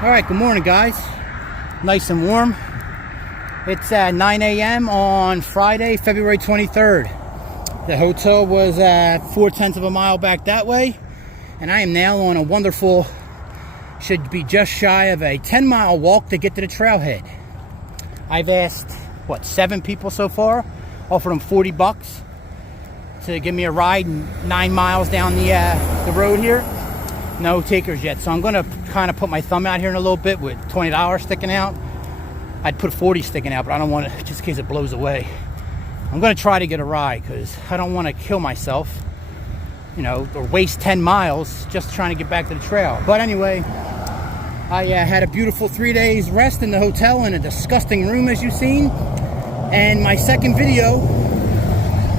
All right, good morning, guys. Nice and warm. It's at 9 a.m. on Friday, February 23rd. The hotel was 4/10 of a mile back that way, and I am now on a wonderful, should be just shy of a 10-mile walk to get to the trailhead. I've asked, 7 people so far, offered them $40 to give me a ride 9 miles down the road here. No takers yet, so I'm going to kind of put my thumb out here in a little bit with $20 sticking out. I'd put 40 sticking out, but I don't want it, just in case it blows away. I'm going to try to get a ride because I don't want to kill myself, or waste 10 miles just trying to get back to the trail. But anyway, I had a beautiful 3 days rest in the hotel in a disgusting room, as you've seen. And my second video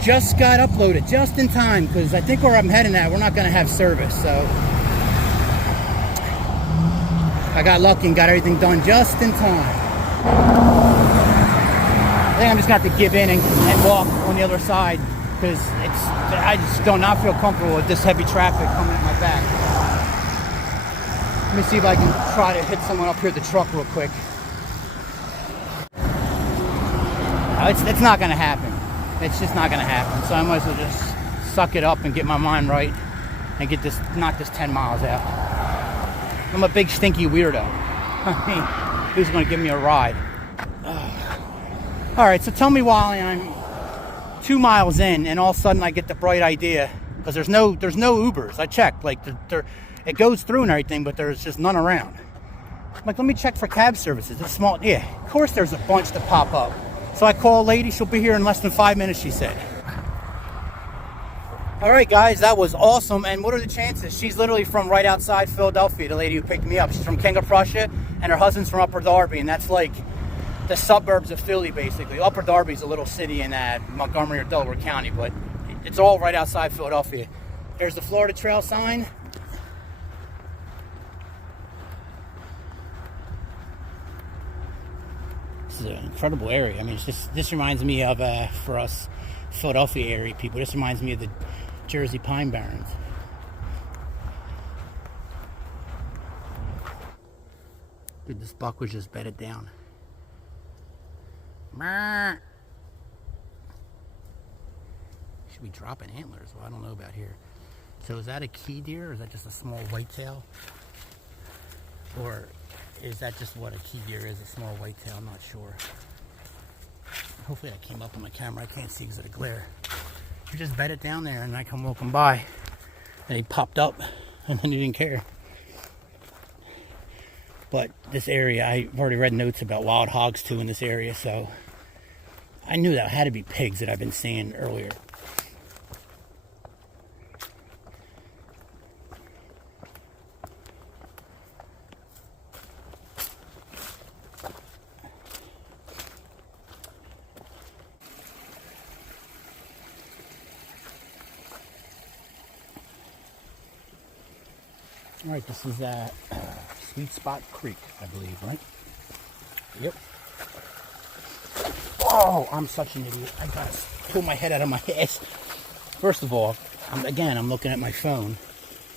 just got uploaded just in time because I think where I'm heading at, we're not going to have service. So I got lucky and got everything done just in time. I think I'm just going to have to give in and walk on the other side because I just do not feel comfortable with this heavy traffic coming at my back. Let me see if I can try to hit someone up here at the truck real quick. No, it's not going to happen. It's just not going to happen. So I might as well just suck it up and get my mind right and knock this 10 miles out. I'm a big stinky weirdo. I mean, who's going to give me a ride? All right, so tell me why I'm 2 miles in and all of a sudden I get the bright idea, because there's no Ubers. I checked, it goes through and everything, but there's just none around. I'm like, let me check for cab services. It's small. Yeah, of course there's a bunch that pop up. So I call a lady. She'll be here in less than 5 minutes, she said. All right, guys, that was awesome. And what are the chances? She's literally from right outside Philadelphia, the lady who picked me up. She's from King of Prussia, and her husband's from Upper Darby, and that's like the suburbs of Philly, basically. Upper Darby's a little city in Montgomery or Delaware County, but it's all right outside Philadelphia. There's the Florida Trail sign. This is an incredible area. I mean, this reminds me of, for us Philadelphia area people, this reminds me of the Jersey Pine Barrens. Dude, this buck was just bedded down. Should be dropping antlers. Well, I don't know about here. So is that a key deer, or is that just a small whitetail? Or is that just what a key deer is, a small whitetail? I'm not sure. Hopefully that came up on my camera. I can't see because of the glare. He just bedded down there and I come walking by and he popped up and then he didn't care. But this area, I've already read notes about wild hogs too in this area, so I knew that had to be pigs that I've been seeing earlier. All right, this is Sweet Spot Creek, I believe, right? Yep. Oh, I'm such an idiot. I gotta pull my head out of my ass. First of all, I'm looking at my phone.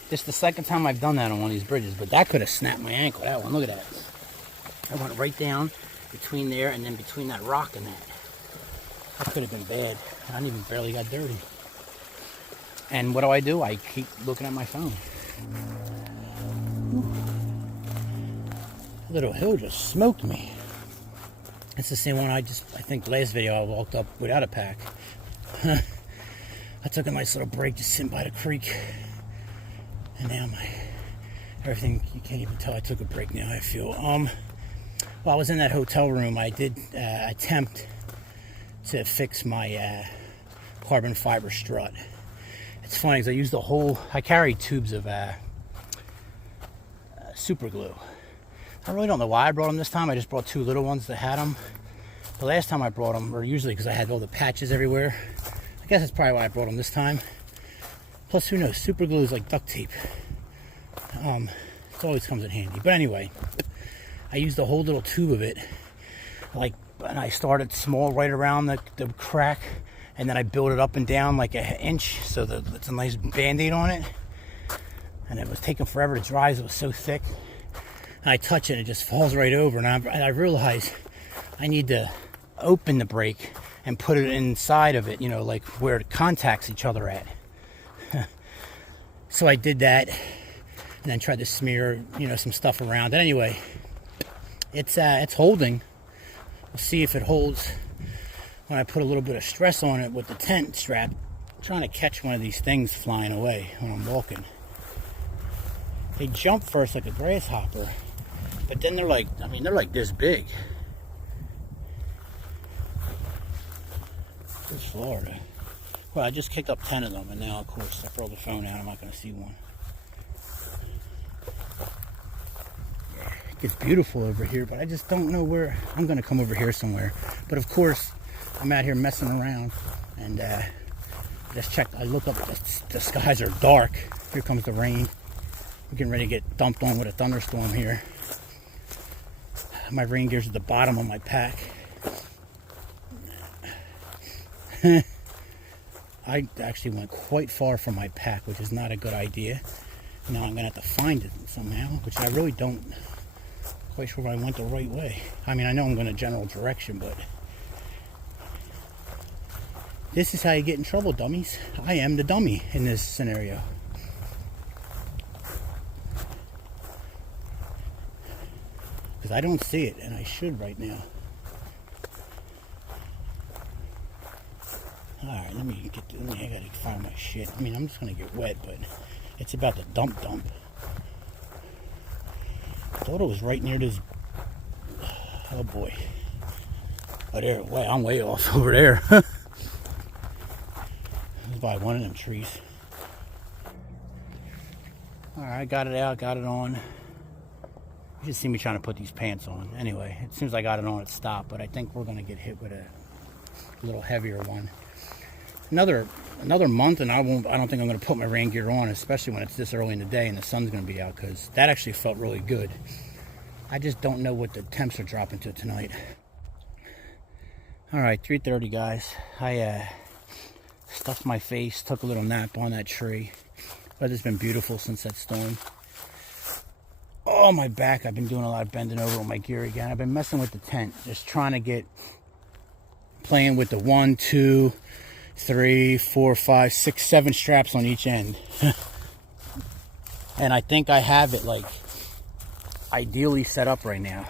This is the second time I've done that on one of these bridges, but that could have snapped my ankle, that one. Look at that. I went right down between there and then between that rock and that. That could have been bad. I didn't even barely got dirty. And what do? I keep looking at my phone. Little hill just smoked me. It's the same one I think last video I walked up without a pack. I took a nice little break just sitting by the creek. And now everything, you can't even tell I took a break now, I feel. While I was in that hotel room, I did attempt to fix my carbon fiber strut. It's funny because I carried tubes of super glue. I really don't know why I brought them this time. I just brought 2 little ones that had them. The last time I brought them, or usually because I had all the patches everywhere. I guess that's probably why I brought them this time. Plus, who knows? Super glue is like duct tape. It always comes in handy. But anyway, I used a whole little tube of it. And I started small right around the crack. And then I built it up and down like an inch so that it's a nice band-aid on it. And it was taking forever to dry because it was so thick. and I touch it, it just falls right over. And I realize I need to open the brake and put it inside of it, you know, like where it contacts each other at. So I did that, and then tried to smear, you know, some stuff around it. Anyway, it's holding. We'll see if it holds when I put a little bit of stress on it with the tent strap. I'm trying to catch one of these things flying away when I'm walking. They jump first like a grasshopper, but then they're like, I mean, they're like this big. It's Florida. Well, I just kicked up 10 of them, and now, of course, I throw the phone out. I'm not going to see one. Yeah, it gets beautiful over here, but I just don't know where. I'm going to come over here somewhere. But, of course, I'm out here messing around, and just checked. I look up, the skies are dark. Here comes the rain. We're getting ready to get dumped on with a thunderstorm here. My rain gear's at the bottom of my pack. I actually went quite far from my pack, which is not a good idea. Now I'm going to have to find it somehow, which I really don't quite sure if I went the right way. I mean, I know I'm going a general direction, but this is how you get in trouble, dummies. I am the dummy in this scenario. Because I don't see it, and I should right now. Alright, I gotta find my shit. I mean, I'm just gonna get wet, but it's about to dump. I thought it was right near this. Oh boy. Oh, there. Wait, I'm way off over there. It was by one of them trees. Alright, I got it out, got it on. You should see me trying to put these pants on. Anyway, as soon as I got it on, it stopped, but I think we're gonna get hit with a little heavier one. Another month, and I don't think I'm going to put my rain gear on, especially when it's this early in the day and the sun's going to be out, because that actually felt really good. I just don't know what the temps are dropping to tonight. All right, 3:30, guys. I stuffed my face, took a little nap on that tree. Weather's been beautiful since that storm. Oh, my back. I've been doing a lot of bending over with my gear again. I've been messing with the tent, just trying to playing with the 1, 2, 3, 4, 5, 6, 7 straps on each end. And I think I have it like ideally set up right now.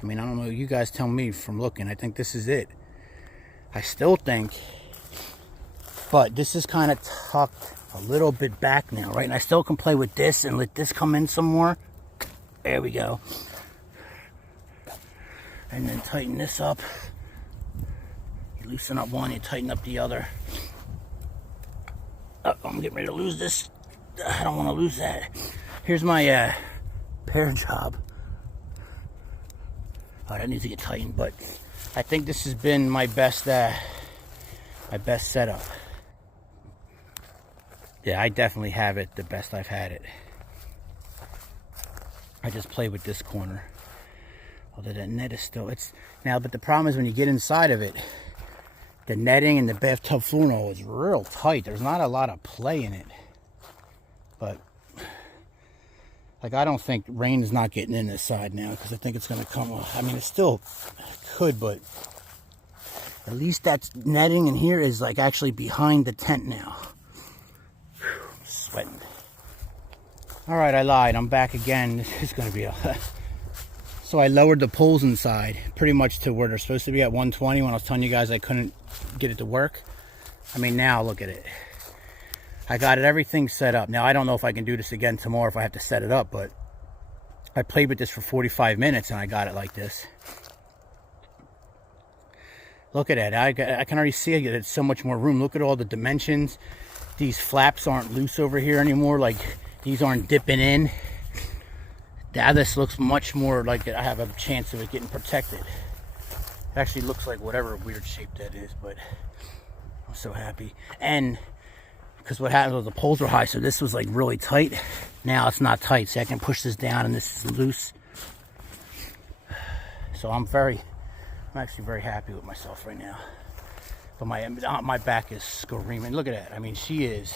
I mean, I don't know, you guys tell me from looking. I think this is it. I still think, but this is kind of tucked a little bit back now, right? And I still can play with this and let this come in some more. There we go. And then tighten this up. Loosen up one, you tighten up the other. Oh, I'm getting ready to lose this. I don't want to lose that. Here's my pear job. Oh, that needs to get tightened, but I think this has been my best setup. Yeah, I definitely have it the best I've had it. I just played with this corner. Although that net is still, but the problem is when you get inside of it, the netting and the bathtub floor and all is real tight. There's not a lot of play in it. But, like, I don't think rain is not getting in this side now, because I think it's going to come off. I mean, it still could, but at least that netting in here is, like, actually behind the tent now. Whew, I'm sweating. Alright, I lied. I'm back again. This is going to be a... So I lowered the poles inside pretty much to where they're supposed to be at 120 when I was telling you guys I couldn't get it to work. I mean, now look at it. I got everything set up. Now I don't know if I can do this again tomorrow if I have to set it up, but I played with this for 45 minutes and I got it like this. Look at it. I can already see it. It's so much more room. Look at all the dimensions. These flaps aren't loose over here anymore. Like, these aren't dipping in. Now this looks much more like I have a chance of it getting protected. It actually looks like whatever weird shape that is, but I'm so happy. And because what happened was the poles were high, so this was like really tight. Now it's not tight, so I can push this down and this is loose. So I'm actually very happy with myself right now. But my back is screaming. Look at that. I mean, she's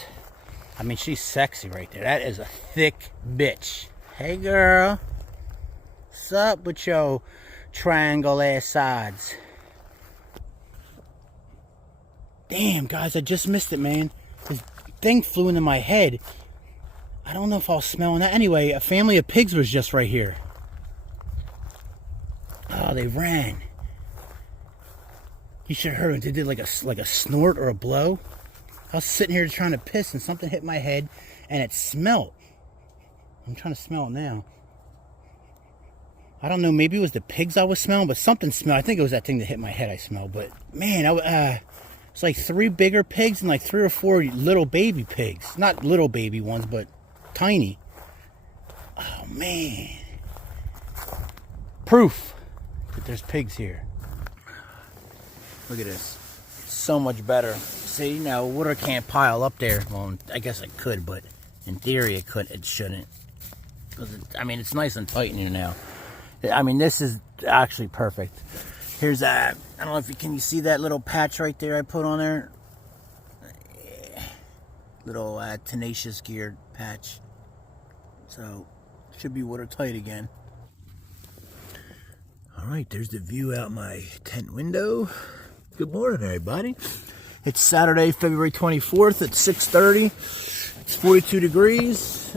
sexy right there. That is a thick bitch. Hey, girl. What's up with your triangle ass sides? Damn, guys, I just missed it, man. This thing flew into my head. I don't know if I was smelling that. Anyway, a family of pigs was just right here. Oh, they ran. You should have heard them. They did like a snort or a blow. I was sitting here trying to piss and something hit my head and it smelled. I'm trying to smell it now. I don't know, maybe it was the pigs I was smelling, but something smelled. I think it was that thing that hit my head I smelled. But man, it's like 3 bigger pigs and like 3 or 4 little baby pigs. Not little baby ones, but tiny. Oh man. Proof that there's pigs here. Look at this. It's so much better. See, now water can't pile up there. Well, I guess it could, but in theory it could. It shouldn't. Because it's nice and tight in here now. I mean, this is actually perfect. Here's I don't know if you can see that little patch right there I put on there. Little tenacious geared patch. So should be watertight again. All right, there's the view out my tent window. Good morning, everybody. It's Saturday, February 24th at 6:30. It's 42 degrees.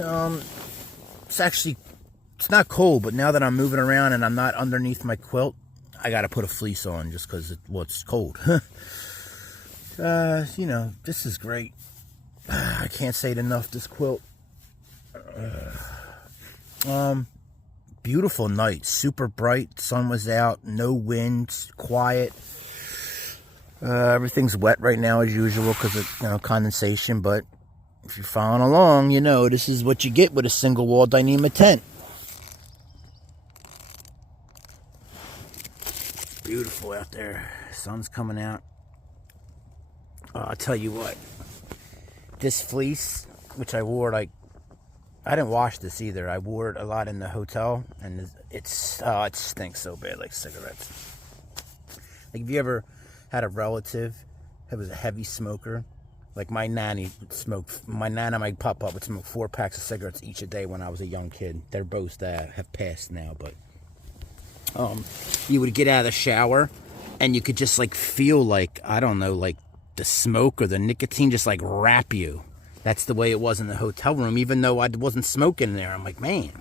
It's not cold, but now that I'm moving around and I'm not underneath my quilt, I got to put a fleece on just because it's cold. This is great. I can't say it enough, this quilt. Beautiful night, super bright, sun was out, no wind, quiet. Everything's wet right now as usual because of condensation, but if you're following along, this is what you get with a single wall Dyneema tent. It's beautiful out there. Sun's coming out. I'll tell you what, this fleece, which I wore I didn't wash this either. I wore it a lot in the hotel, and it stinks so bad, like cigarettes. Like, if you ever had a relative that was a heavy smoker, like my nanny might pop up would smoke 4 packs of cigarettes each a day when I was a young kid. They're both have passed now, but you would get out of the shower and you could just feel the smoke or the nicotine just wrap you. That's the way it was in the hotel room, even though I wasn't smoking in there. I'm like, man.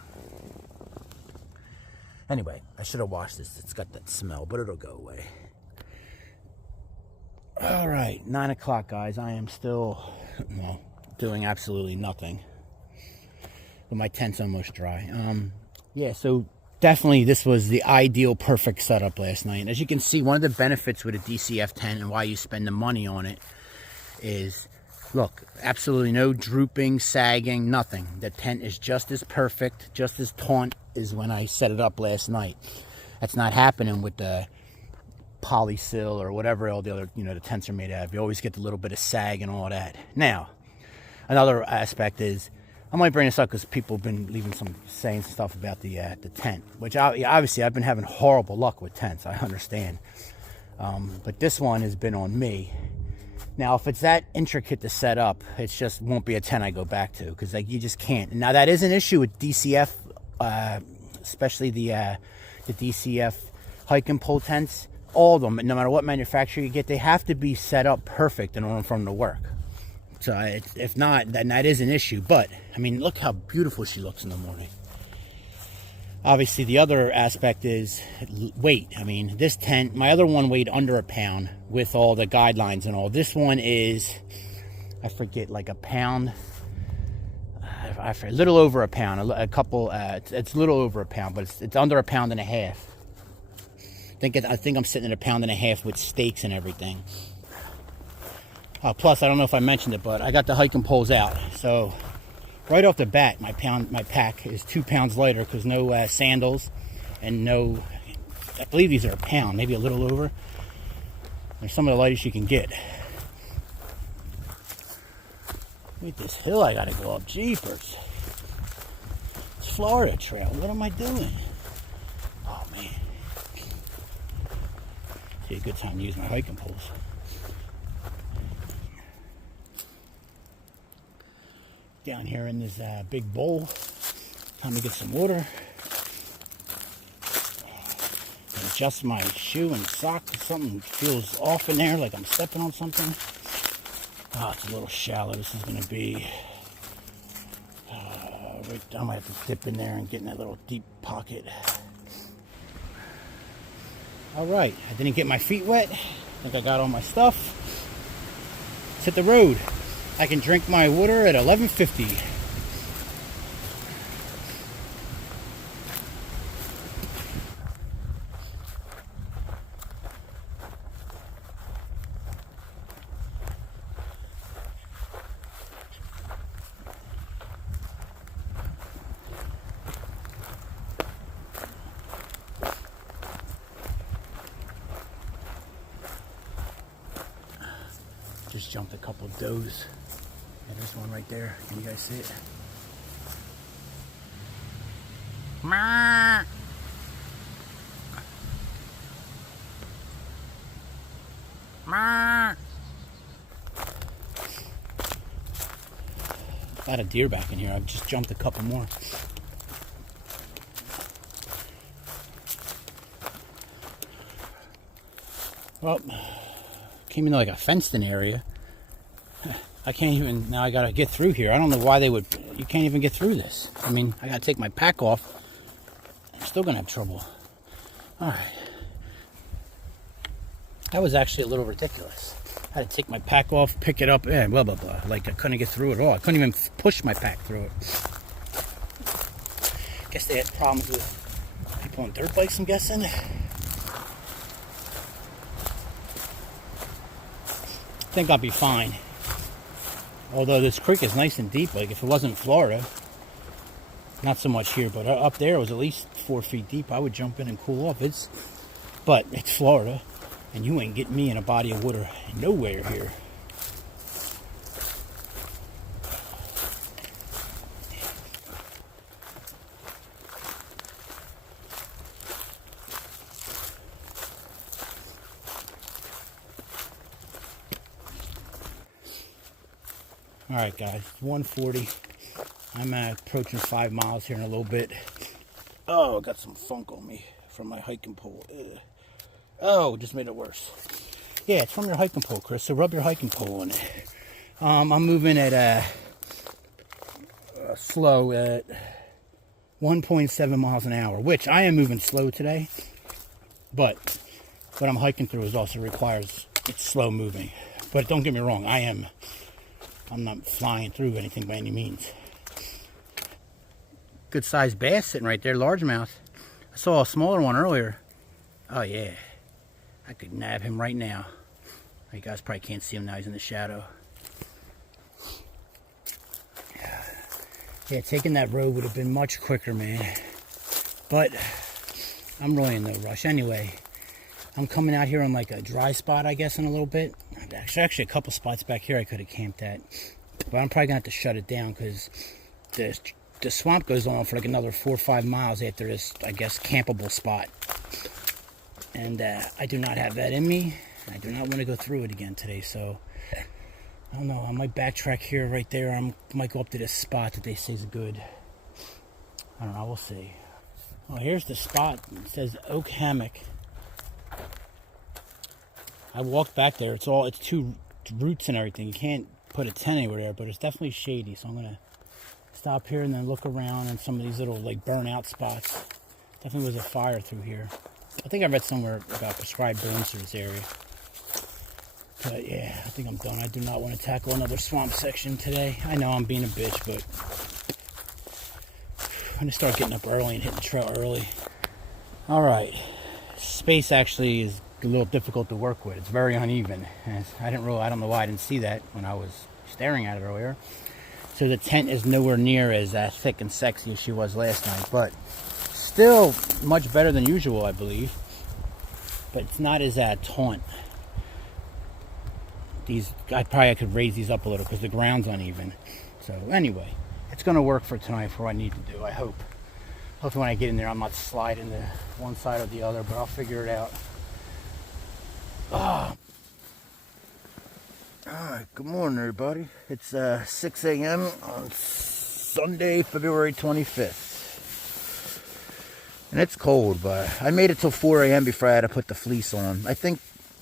Anyway, I should have washed this. It's got that smell, but it'll go away. All right, 9 o'clock, guys. I am still doing absolutely nothing. But my tent's almost dry. So definitely this was the ideal, perfect setup last night. And as you can see, one of the benefits with a DCF tent and why you spend the money on it is, look, absolutely no drooping, sagging, nothing. The tent is just as perfect, just as taut as when I set it up last night. That's not happening with the polysil or whatever all the other, the tents are made out of. You always get the little bit of sag and all that. Now, another aspect is, I might bring this up because people have been saying stuff about the tent, which obviously I've been having horrible luck with tents. I understand. But this one has been on me. Now, if it's that intricate to set up, it just won't be a tent I go back to, because you just can't. Now, that is an issue with DCF, especially the DCF hike and pull tents. All of them, no matter what manufacturer you get, they have to be set up perfect in order for them to work. So if not, then that is an issue. But look how beautiful she looks in the morning. Obviously, the other aspect is weight. This tent, my other one weighed under a pound with all the guidelines and all. This one is, I forget, like a pound. A little over a pound. It's a little over a pound, but it's under a pound and a half. I think I'm sitting at a pound and a half with stakes and everything. Plus, I don't know if I mentioned it, but I got the hiking poles out. So right off the bat, my pack is 2 pounds lighter because no sandals and no. I believe these are a pound, maybe a little over. They're some of the lightest you can get. Look at this hill I gotta go up. Jeepers. It's Florida Trail. What am I doing? Oh man. It's a good time to use my hiking poles. Down here in this big bowl. Time to get some water. adjust my shoe and sock. Something feels off in there, like I'm stepping on something. Oh, it's a little shallow. This is going to be... right, I might have to dip in there and get in that little deep pocket. Alright, I didn't get my feet wet. I think I got all my stuff. Let's hit the road. I can drink my water at 11:50. Just jumped a couple of does. And there's one right there. Can you guys see it? Got a deer back in here. I've just jumped a couple more. Well, came into like a fenced-in area. I can't even, now I gotta get through here. I don't know why they would, you can't even get through this. I mean, I gotta take my pack off. I'm still gonna have trouble. Alright. That was actually a little ridiculous. I had to take my pack off, pick it up, and blah, blah, blah. Like, I couldn't get through it at all. I couldn't even push my pack through it. Guess they had problems with people on dirt bikes, I'm guessing. I think I'll be fine. Although this creek is nice and deep. Like, if it wasn't Florida, not so much here, but up there it was at least 4 feet deep. I would jump in and cool off. But it's Florida, and you ain't getting me in a body of water nowhere here. Alright guys, 140. I'm approaching 5 miles here in a little bit. Oh, I got some funk on me from my hiking pole. Ugh. Oh, just made it worse. Yeah, it's from your hiking pole, Chris, so rub your hiking pole on it. I'm moving at slow at 1.7 miles an hour, which I am moving slow today, but what I'm hiking through is also requires it's slow moving. But don't get me wrong, I'm not flying through anything by any means. Good sized bass sitting right there, largemouth. I saw a smaller one earlier. Oh yeah, I could nab him right now. You guys probably can't see him now, he's in the shadow. Yeah, taking that road would have been much quicker, man. But I'm really in no rush. Anyway, I'm coming out here on like a dry spot, I guess, in a little bit. Actually a couple spots back here I could have camped at. But I'm probably going to have to shut it down because the swamp goes on for like another 4 or 5 miles after this, I guess, campable spot. And I do not have that in me. I do not want to go through it again today, so I don't know. I might backtrack here right there. I might go up to this spot that they say is good. I don't know. We'll see. Well, here's the spot. It says Oak Hammock. I walked back there. It's two roots and everything. You can't put a tent anywhere there, but it's definitely shady. So I'm gonna stop here and then look around in some of these little like burnout spots. Definitely was a fire through here. I think I read somewhere about prescribed burns through this area. But yeah, I think I'm done. I do not want to tackle another swamp section today. I know I'm being a bitch, but I'm gonna start getting up early and hitting the trail early. All right, space actually is a little difficult to work with. It's very uneven. And I don't know why I didn't see that when I was staring at it earlier. So the tent is nowhere near as thick and sexy as she was last night, but still much better than usual, I believe. But it's not as taut. I could raise these up a little because the ground's uneven. So anyway, it's going to work for tonight for what I need to do, I hope. Hopefully when I get in there I'm not sliding to one side or the other, but I'll figure it out. Alright, good morning everybody. It's 6 a.m. on Sunday, February 25th. And it's cold, but I made it till 4 a.m. before I had to put the fleece on. I think,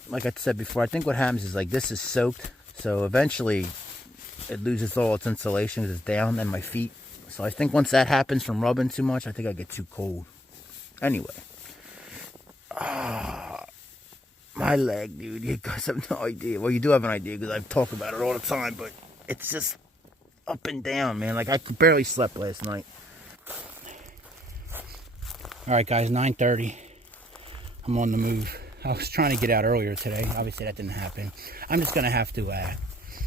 like I said before, I think what happens is like this is soaked, so eventually it loses all its insulation because it's down in my feet. So I think once that happens from rubbing too much, I think I get too cold. Anyway. My leg, dude, you guys have no idea. Well, you do have an idea because I've talked about it all the time, but it's just up and down, man. Like, I barely slept last night. All right, guys, 9:30. I'm on the move. I was trying to get out earlier today. Obviously, that didn't happen. I'm just going to have to,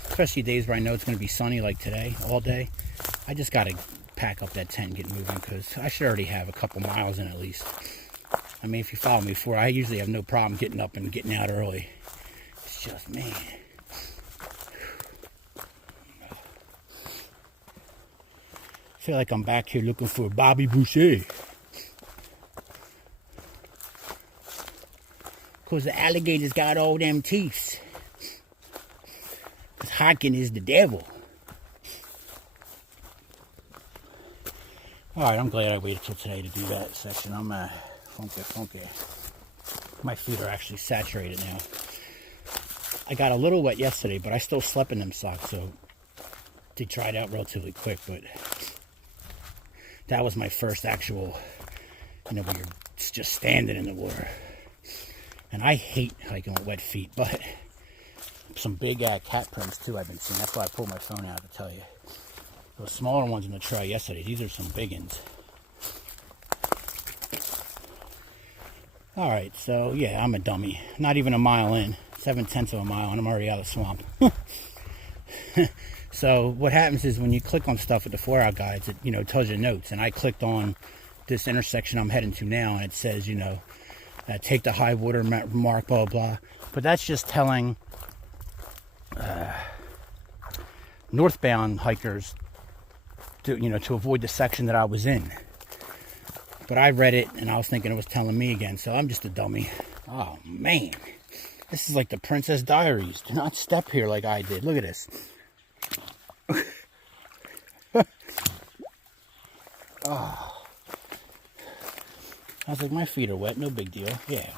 especially days where I know it's going to be sunny like today, all day. I just got to pack up that tent and get moving because I should already have a couple miles in at least. I mean, if you follow me before, I usually have no problem getting up and getting out early. It's just, man. I feel like I'm back here looking for Bobby Boucher. Because the alligators got all them teeth. Because hiking is the devil. Alright, I'm glad I waited till today to do that section. I'm funky. My feet are actually saturated now. I got a little wet yesterday, but I still slept in them socks, so they dried out relatively quick, but that was my first actual, where you're just standing in the water. And I hate hiking with wet feet, but some big cat prints too I've been seeing. That's why I pulled my phone out to tell you. Those smaller ones in the trail yesterday, these are some big ones. Alright, so yeah, I'm a dummy. Not even a mile in. 7/10 of a mile and I'm already out of the swamp. So what happens is when you click on stuff with the 4-hour guides, it tells you notes. And I clicked on this intersection I'm heading to now, and it says, take the high water mark, blah, blah. But that's just telling northbound hikers to avoid the section that I was in. But I read it, and I was thinking it was telling me again, so I'm just a dummy. Oh, man. This is like the Princess Diaries. Do not step here like I did. Look at this. Oh. I was like, my feet are wet. No big deal. Yeah.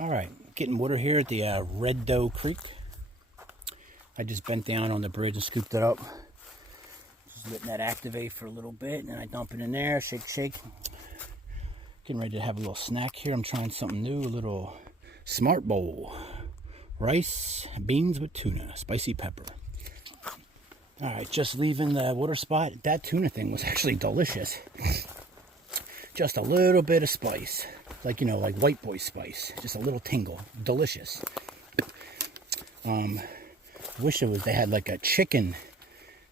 All right. Getting water here at the Red Doe Creek. I just bent down on the bridge and scooped it up. Just letting that activate for a little bit. And then I dump it in there. Shake. Getting ready to have a little snack here. I'm trying something new. A little Smart Bowl. Rice, beans with tuna. Spicy pepper. Alright, just leaving the water spot. That tuna thing was actually delicious. Just a little bit of spice. Like, like white boy spice. Just a little tingle. Delicious. Wish they had like a chicken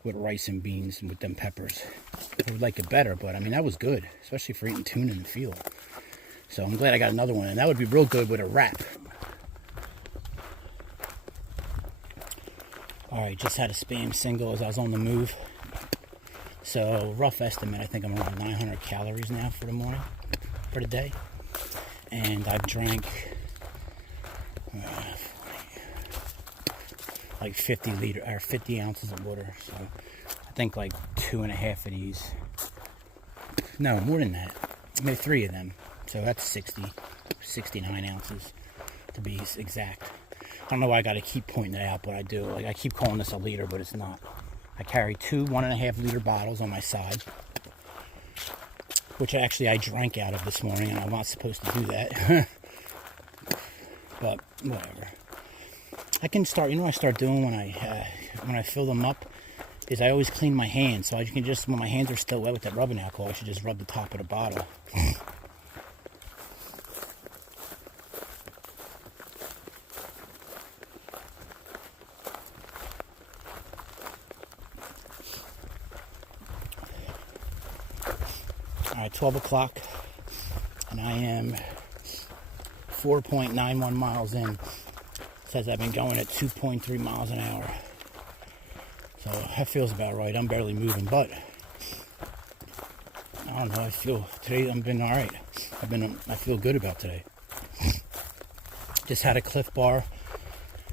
with rice and beans and with them peppers. I would like it better, but I mean, that was good. Especially for eating tuna in the field. So I'm glad I got another one. And that would be real good with a wrap. Alright, just had a spam single as I was on the move. So, rough estimate, I think I'm around 900 calories now for the morning, for the day. And I've drank like 50 ounces of water. So, I think like 2.5 of these. No, more than that. Maybe 3 of them. So that's 69 ounces to be exact. I don't know why I got to keep pointing it out, but I do. Like, I keep calling this a liter, but it's not. I carry 2 1.5 liter bottles on my side, which actually I drank out of this morning, and I'm not supposed to do that. But whatever. I can start. What I start doing when I fill them up is I always clean my hands. So I can just, when my hands are still wet with that rubbing alcohol, I should just rub the top of the bottle. Alright, 12 o'clock, and I am 4.91 miles in. It says I've been going at 2.3 miles an hour. So that feels about right. I'm barely moving, but I don't know. I feel today I've been alright. I feel good about today. Just had a Cliff Bar,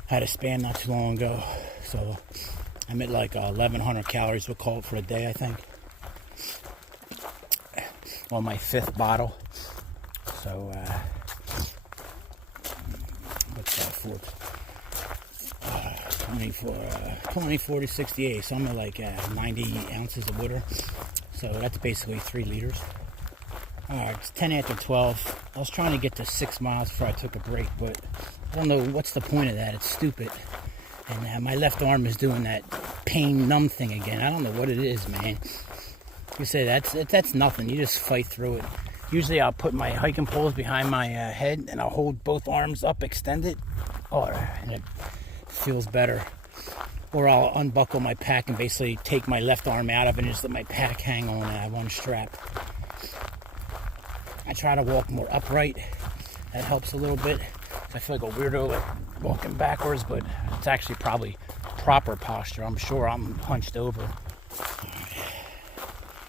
had a span not too long ago, so I'm at like 1,100 calories, we'll call it, for a day, I think. On my 5th bottle. So, what's that for? 24 to 68. So I'm at like 90 ounces of water. So that's basically 3 liters. Alright, it's 10 after 12. I was trying to get to 6 miles before I took a break, but I don't know what's the point of that. It's stupid. And my left arm is doing that pain numb thing again. I don't know what it is, man. You say that's nothing. You just fight through it. Usually I'll put my hiking poles behind my head and I'll hold both arms up, extended. Oh, and it feels better. Or I'll unbuckle my pack and basically take my left arm out of it and just let my pack hang on one strap. I try to walk more upright. That helps a little bit. I feel like a weirdo like walking backwards, but it's actually probably proper posture. I'm sure I'm hunched over. Right.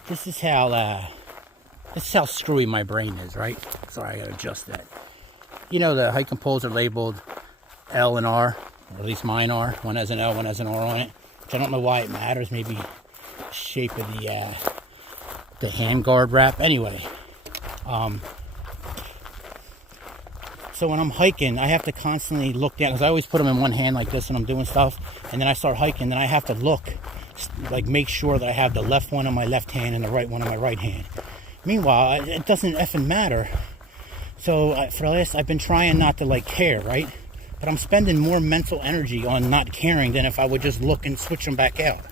This is how screwy my brain is, right? Sorry, I gotta adjust that. You know, the hiking poles are labeled L and R, or at least mine are. One has an L, one has an R on it. Which I don't know why it matters. Maybe shape of the hand guard wrap. Anyway, so when I'm hiking, I have to constantly look down, because I always put them in one hand like this when I'm doing stuff, and then I start hiking, then I have to look, like make sure that I have the left one on my left hand and the right one on my right hand. Meanwhile, it doesn't effing matter. So I've been trying not to like care, right? But I'm spending more mental energy on not caring than if I would just look and switch them back out.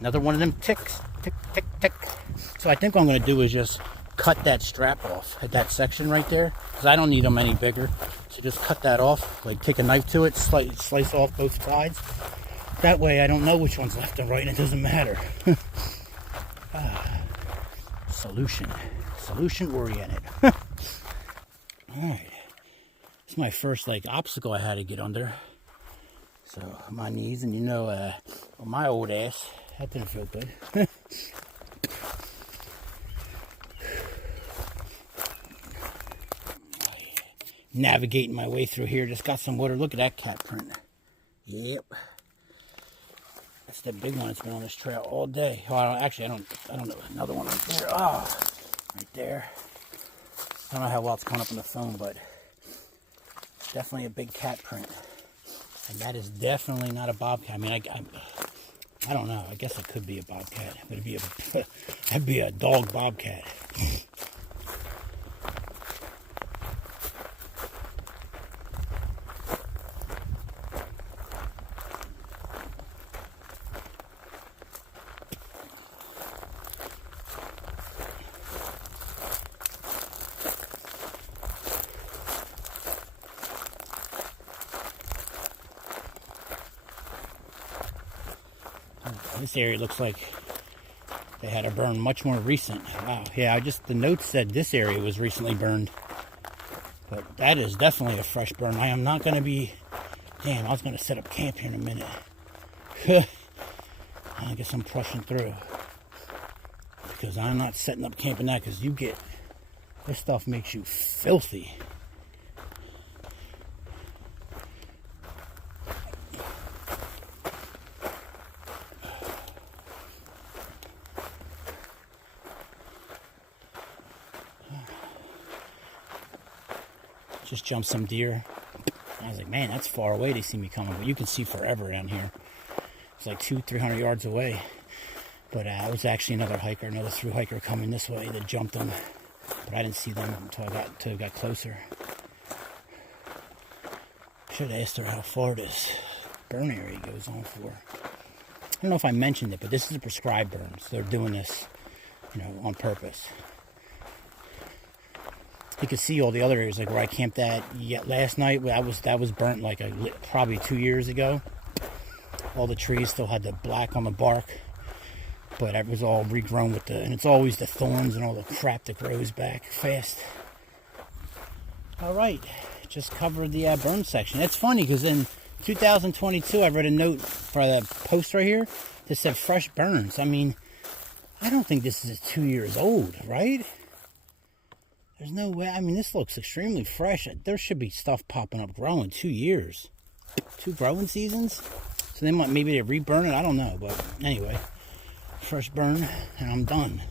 Another one of them ticks, tick, tick, tick. So I think what I'm going to do is just cut that strap off at that section right there, because I don't need them any bigger. So just cut that off, like take a knife to it, slice off both sides. That way I don't know which one's left and right, and it doesn't matter. Solution oriented. Alright, it's my first like obstacle I had to get under. So my knees, and you know, well, my old ass, that didn't feel good. Navigating my way through here, just got some water. Look at that cat print. Yep, that's the big one that's been on this trail all day. Oh, I don't know, another one right there. Oh, right there. I don't know how well it's coming up on the phone, but definitely a big cat print. And that is definitely not a bobcat. I mean, I don't know. I guess it could be a bobcat, but it'd be a dog bobcat. This area looks like they had a burn much more recent. Wow, yeah, the notes said this area was recently burned. But that is definitely a fresh burn. I am not going to be... Damn, I was going to set up camp here in a minute. I guess I'm pushing through. Because I'm not setting up camp in that, because this stuff makes you filthy. Just jumped some deer. I was like, man, that's far away. They see me coming, but you can see forever down here. It's like 200-300 yards away. But it was actually another thru hiker coming this way that jumped them. But I didn't see them until I got closer. Should have asked her how far this burn area goes on for. I don't know if I mentioned it, but this is a prescribed burn. So they're doing this, on purpose. You can see all the other areas, like where I camped at last night. That was burnt like probably 2 years ago. All the trees still had the black on the bark, but it was all regrown and it's always the thorns and all the crap that grows back fast. All right, just covered the burn section. It's funny because in 2022, I read a note for the post right here that said fresh burns. I mean, I don't think this is 2 years old, right? There's no way. I mean, this looks extremely fresh. There should be stuff popping up growing 2 years. 2 growing seasons. So they might, maybe they reburn it, I don't know. But anyway, fresh burn, and I'm done.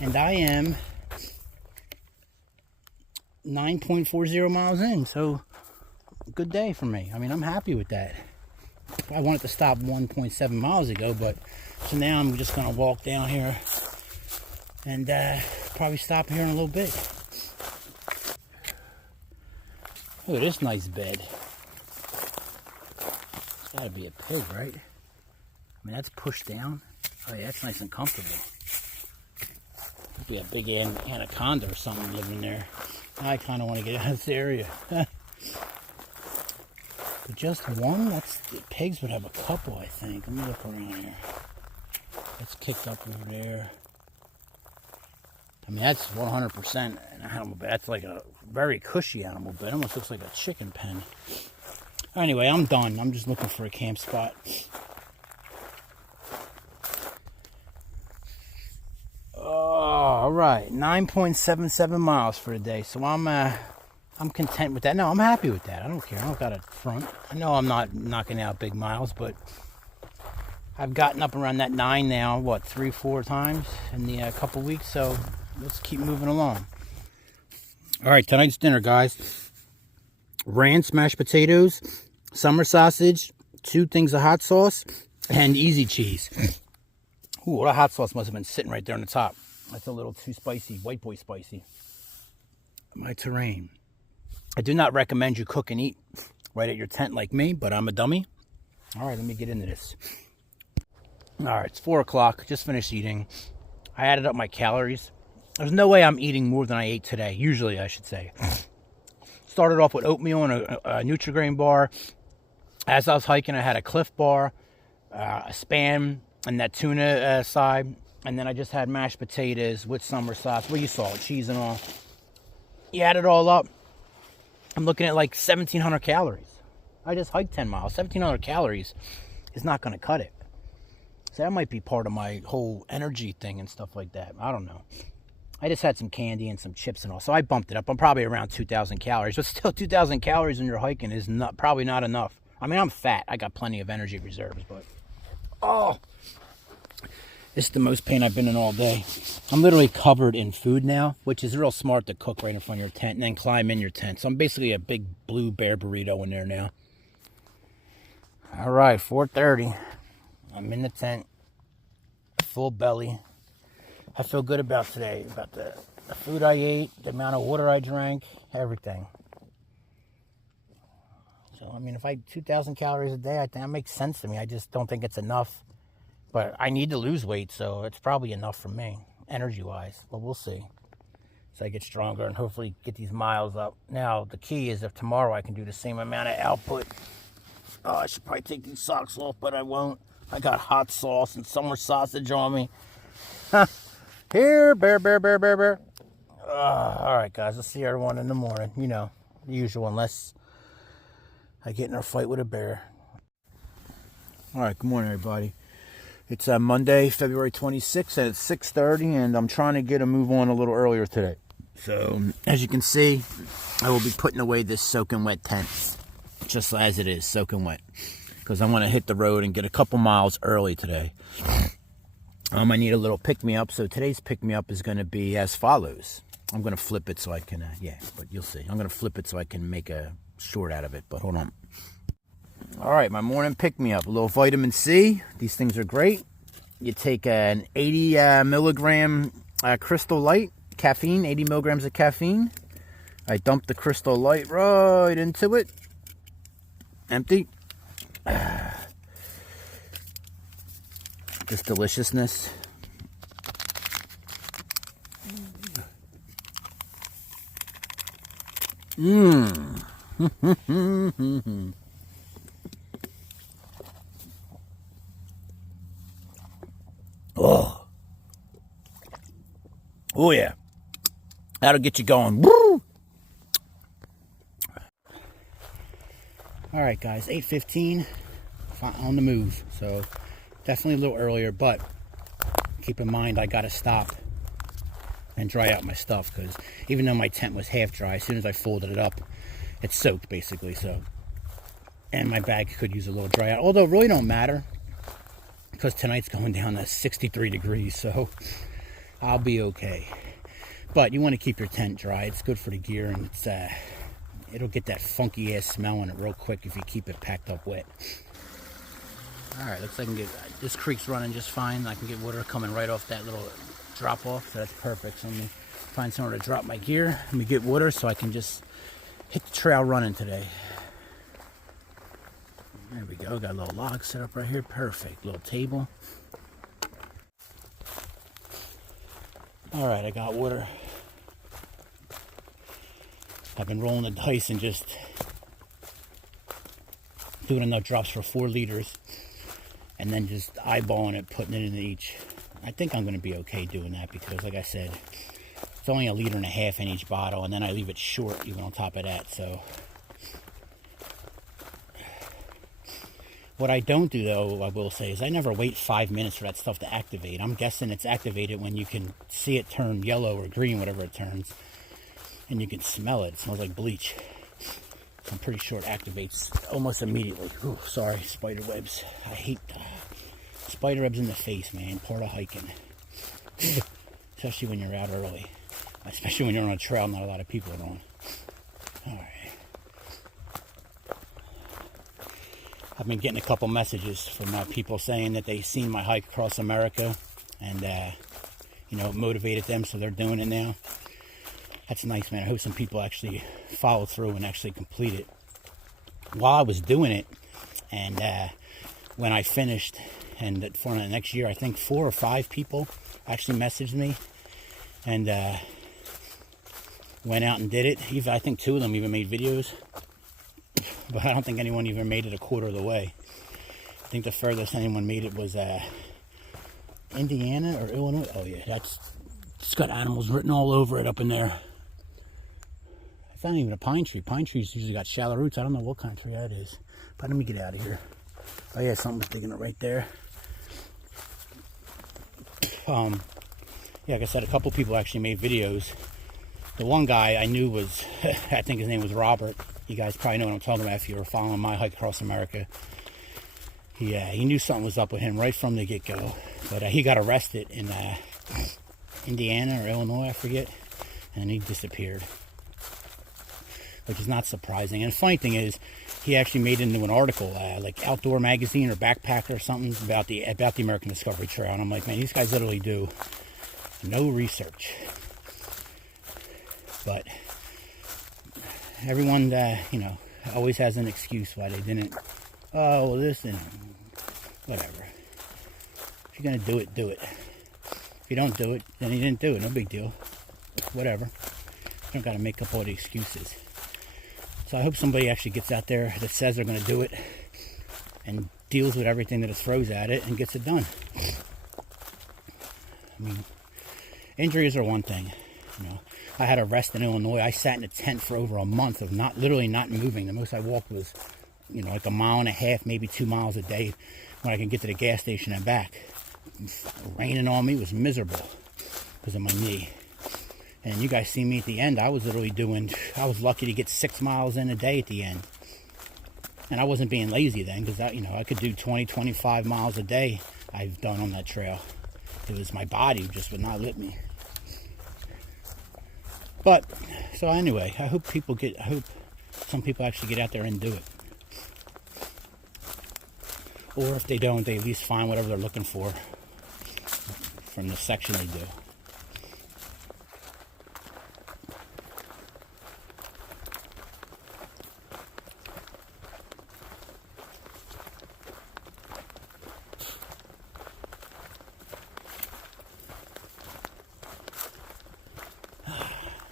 And I am 9.40 miles in, so good day for me. I mean, I'm happy with that. I wanted to stop 1.7 miles ago, but so now I'm just gonna walk down here and probably stop here in a little bit. Look at this nice bed. It's gotta be a pig, right? I mean, that's pushed down. Oh yeah, that's nice and comfortable. Could be a big anaconda or something living there. I kind of want to get out of this area. But just one? That's, the pigs would have a couple, I think. Let me look around here. That's kicked up over there. I mean, that's 100% an animal bed. That's like a very cushy animal bed. Almost looks like a chicken pen. Anyway, I'm done. I'm just looking for a camp spot. All right, 9.77 miles for the day. So I'm content with that. No, I'm happy with that. I don't care. I don't got a front. I know I'm not knocking out big miles, but I've gotten up around that 9 now, what, 3-4 times in the couple weeks. So let's keep moving along. All right, tonight's dinner, guys. Ranch mashed potatoes, summer sausage, 2 things of hot sauce, and easy cheese. Ooh, that hot sauce must have been sitting right there on the top. That's a little too spicy, white boy spicy. My terrain. I do not recommend you cook and eat right at your tent like me, but I'm a dummy. All right, let me get into this. All right, it's 4 o'clock. Just finished eating. I added up my calories. There's no way I'm eating more than I ate today. Usually, I should say. Started off with oatmeal and a Nutri-Grain bar. As I was hiking, I had a Cliff Bar, a Spam, and that tuna side. And then I just had mashed potatoes with summer sauce. Well, you saw it, cheese and all. You add it all up, I'm looking at like 1,700 calories. I just hiked 10 miles. 1,700 calories is not going to cut it. So that might be part of my whole energy thing and stuff like that. I don't know. I just had some candy and some chips and all. So I bumped it up. I'm probably around 2,000 calories. But still, 2,000 calories when you're hiking is probably not enough. I mean, I'm fat. I got plenty of energy reserves. But, oh, this is the most pain I've been in all day. I'm literally covered in food now, which is real smart to cook right in front of your tent and then climb in your tent. So I'm basically a big blue bear burrito in there now. All right, 4:30. I'm in the tent, full belly. I feel good about today, about the food I ate, the amount of water I drank, everything. So, I mean, if I eat 2,000 calories a day, I think that makes sense to me. I just don't think it's enough. But I need to lose weight, so it's probably enough for me, energy-wise. But we'll see. So I get stronger and hopefully get these miles up. Now, the key is if tomorrow I can do the same amount of output. Oh, I should probably take these socks off, but I won't. I got hot sauce and summer sausage on me. Here, bear. All right, guys. I'll see everyone in the morning. You know, the usual, unless I get in a fight with a bear. All right, good morning, everybody. It's Monday, February 26th, and it's 6:30, and I'm trying to get a move on a little earlier today. So, as you can see, I will be putting away this soaking wet tent, just as it is, soaking wet, because I want to hit the road and get a couple miles early today. I need a little pick-me-up, so today's pick-me-up is going to be as follows. I'm going to flip it so I can, but you'll see. I'm going to flip it so I can make a short out of it, but hold on. All right, my morning pick-me-up, a little vitamin C. These things are great. You take an 80 milligram Crystal Light, caffeine, 80 milligrams of caffeine. I dump the Crystal Light right into it. Empty. This deliciousness. Mmm. Oh yeah, that'll get you going. Woo! All right, guys, 8:15, on the move. So definitely a little earlier, but keep in mind I gotta stop and dry out my stuff, because even though my tent was half dry, as soon as I folded it up, It's soaked basically, so. And my bag could use a little dry out, although it really don't matter because tonight's going down to 63 degrees, so I'll be okay. But you want to keep your tent dry. It's good for the gear, and it'll get that funky ass smell in it real quick if you keep it packed up wet. All right, looks like I can get, this creek's running just fine. I can get water coming right off that little drop off, so that's perfect. So let me find somewhere to drop my gear. Let me get water so I can just hit the trail running today. There we go, got a little log set up right here, perfect. Little table. All right, I got water. I've been rolling the dice and just doing enough drops for 4 liters and then just eyeballing it, putting it in each. I think I'm going to be okay doing that because, like I said, it's only 1.5 liters in each bottle, and then I leave it short even on top of that. So what I don't do, though, I will say, is I never wait 5 minutes for that stuff to activate. I'm guessing it's activated when you can see it turn yellow or green, whatever it turns, and you can smell it. It smells like bleach. So I'm pretty sure it activates almost immediately. Ooh, sorry, spider webs. I hate spider webs in the face, man. Part of hiking. Especially when you're out early. Especially when you're on a trail not a lot of people are on. Alright. I've been getting a couple messages from people saying that they've seen my hike across America and, you know, it motivated them, so they're doing it now. That's nice, man. I hope some people actually follow through and actually complete it. While I was doing it, and when I finished, and for the next year, I think 4 or 5 people actually messaged me and went out and did it. Even, I think 2 of them even made videos. But I don't think anyone even made it a quarter of the way. I think the furthest anyone made it was Indiana or Illinois. Oh yeah, it's got animals written all over it up in there. It's not even a pine tree. Pine trees usually got shallow roots. I don't know what kind of tree that is. But let me get out of here. Oh yeah, something was digging it right there. Yeah, like I said, a couple people actually made videos. The one guy I knew was, I think his name was Robert. You guys probably know what I'm talking about if you were following my hike across America. He knew something was up with him right from the get-go. But he got arrested in Indiana or Illinois, I forget. And he disappeared. Which is not surprising. And the funny thing is, he actually made it into an article, like Outdoor Magazine or Backpacker or something, about the American Discovery Trail. And I'm like, man, these guys literally do no research. But everyone, you know, always has an excuse why they didn't. Oh, well, this and whatever. If you're going to do it, do it. If you don't do it, then you didn't do it. No big deal. Whatever. You don't got to make up all the excuses. So I hope somebody actually gets out there that says they're going to do it and deals with everything that it throws at it and gets it done. I mean, injuries are one thing, you know. I had a rest in Illinois. I sat in a tent for over a month of literally not moving. The most I walked was, you know, like 1.5 miles, maybe 2 miles a day when I could get to the gas station and back. Raining on me, was miserable because of my knee. And you guys see me at the end. I was literally I was lucky to get 6 miles in a day at the end. And I wasn't being lazy then because, you know, I could do 20, 25 miles a day I've done on that trail. It was my body just would not let me. But, so anyway, I hope some people actually get out there and do it. Or if they don't, they at least find whatever they're looking for from the section they do.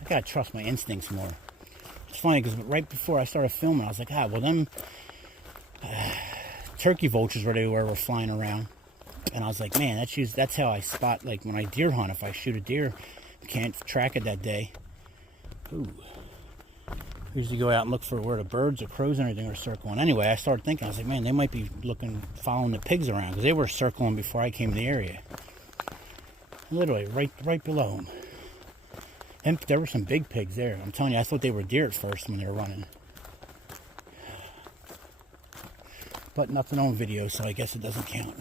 I gotta trust my instincts more. It's funny because right before I started filming, I was like, well, them turkey vultures were flying around, and I was like, man, that's how I spot, like when I deer hunt. If I shoot a deer, can't track it that day. Ooh, I usually go out and look for where the birds or crows and everything are circling. Anyway, I started thinking, I was like, man, they might be following the pigs around because they were circling before I came to the area. Literally right below them. And there were some big pigs there. I'm telling you, I thought they were deer at first when they were running. but nothing on video, so I guess it doesn't count.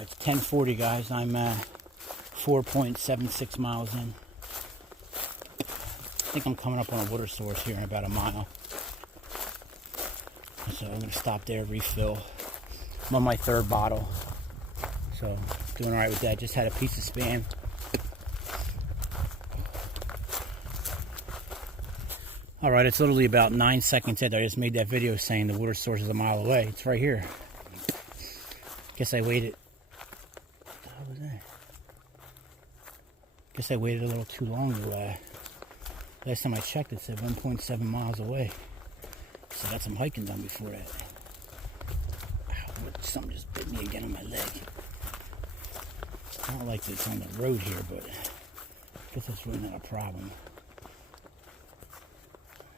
It's 10:40, guys. I'm 4.76 miles in. I think I'm coming up on a water source here in about a mile. So I'm going to stop there, refill. I'm on my third bottle. So doing alright with that. Just had a piece of Spam. Alright, it's literally about 9 seconds in. I just made that video saying the water source is a mile away. It's right here. Guess I waited. What was that? Guess I waited a little too long to, last time I checked it said 1.7 miles away. So I got some hiking done before that. Ow, something just bit me again on my leg. I don't like that it's on the road here, but I guess that's really not a problem.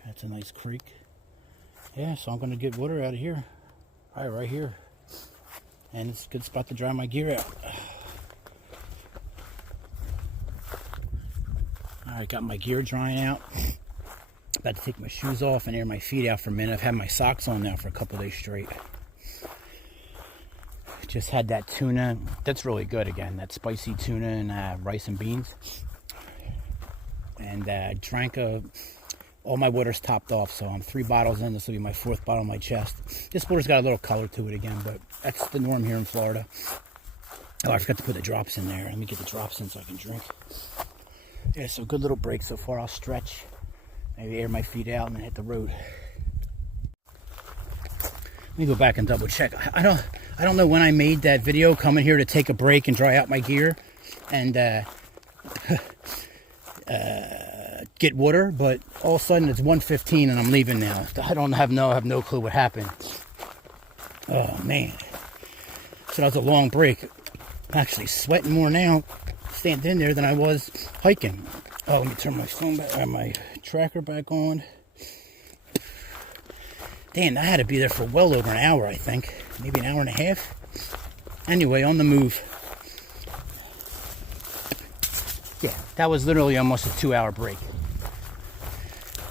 That's a nice creek. Yeah, so I'm going to get water out of here. Alright, right here. And it's a good spot to dry my gear out. Alright, got my gear drying out. About to take my shoes off and air my feet out for a minute. I've had my socks on now for a couple days straight. Just had that tuna. That's really good again. That spicy tuna and rice and beans. And drank all my water's topped off, so I'm 3 bottles in. This will be my 4th bottle on my chest. This water's got a little color to it again, but that's the norm here in Florida. Oh, I forgot to put the drops in there. Let me get the drops in so I can drink. Yeah, so good little break so far. I'll stretch, maybe air my feet out, and then hit the road. Let me go back and double check. I don't know when I made that video coming here to take a break and dry out my gear and get water, but all of a sudden it's 1:15 and I'm leaving now. I have no clue what happened. Oh man. So that was a long break. I'm actually sweating more now standing in there than I was hiking. Oh, let me turn my phone back, my tracker back on. Damn, I had to be there for well over an hour, I think. Maybe an hour and a half. Anyway, on the move. Yeah, that was literally almost a 2-hour break.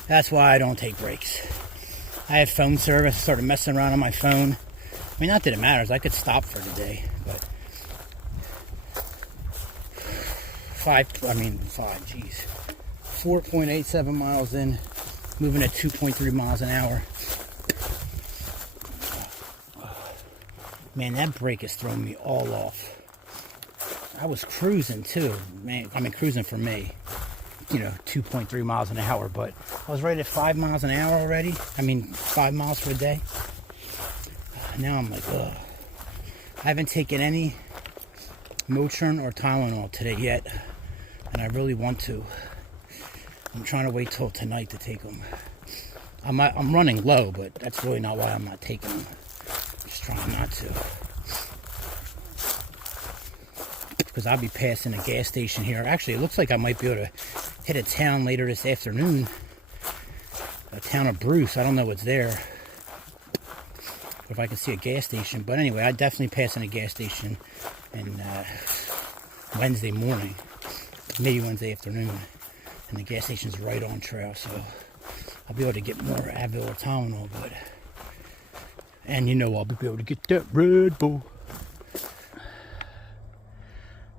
That's why I don't take breaks. I had phone service, started messing around on my phone. I mean, not that it matters. I could stop for the day, but 4.87 miles in, moving at 2.3 miles an hour. Man, that break is throwing me all off. I was cruising too, man. I mean, cruising for me, 2.3 miles an hour, but I was right at 5 miles an hour already. 5 miles for a day. Now I'm like, ugh. I haven't taken any Motrin or Tylenol today yet, and I really want to. I'm trying to wait till tonight to take them. I'm running low, but that's really not why I'm not taking them. Just trying not to. Because I'll be passing a gas station here. Actually, it looks like I might be able to hit a town later this afternoon. A town of Bruce. I don't know what's there. If I can see a gas station. But anyway, I definitely passing a gas station in Wednesday morning. Maybe Wednesday afternoon. And the gas station's right on trail. So I'll be able to get more Advil or Tylenol. And I'll be able to get that Red Bull.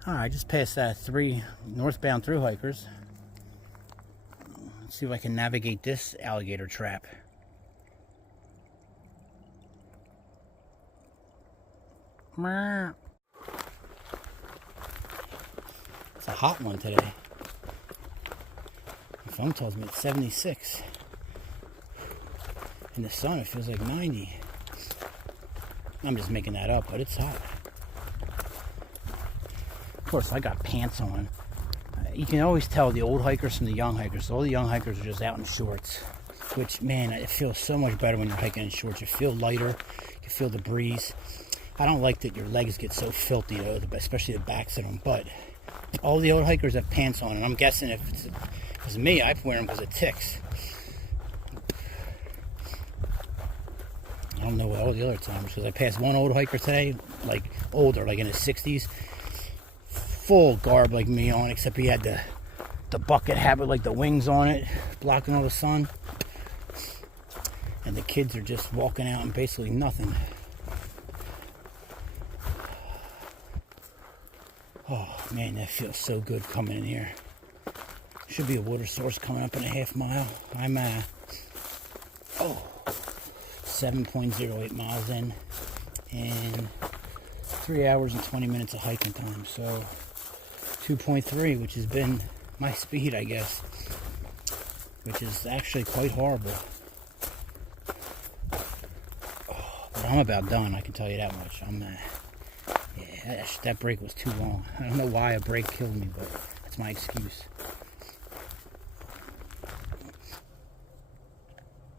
I just passed 3 northbound thru hikers. Let's see if I can navigate this alligator trap. It's a hot one today. My phone tells me it's 76. In the sun it feels like 90. I'm just making that up, but it's hot. Of course, I got pants on. You can always tell the old hikers from the young hikers. All the young hikers are just out in shorts. Which, man, it feels so much better when you're hiking in shorts. You feel lighter. You feel the breeze. I don't like that your legs get so filthy, especially the backs of them. But all the old hikers have pants on. And I'm guessing if Because me, I wear them because it ticks. I don't know what all the other timers, because I passed one old hiker today, like older, like in his 60s, full garb like me on, except he had the bucket hat with like the wings on it, blocking all the sun. And the kids are just walking out in basically nothing. Oh man, that feels so good coming in here. Should be a water source coming up in a half mile. I'm 7.08 miles in, and 3 hours and 20 minutes of hiking time. So 2.3, which has been my speed, I guess, which is actually quite horrible. But I'm about done, I can tell you that much. Yeah, that break was too long. I don't know why a break killed me, but that's my excuse.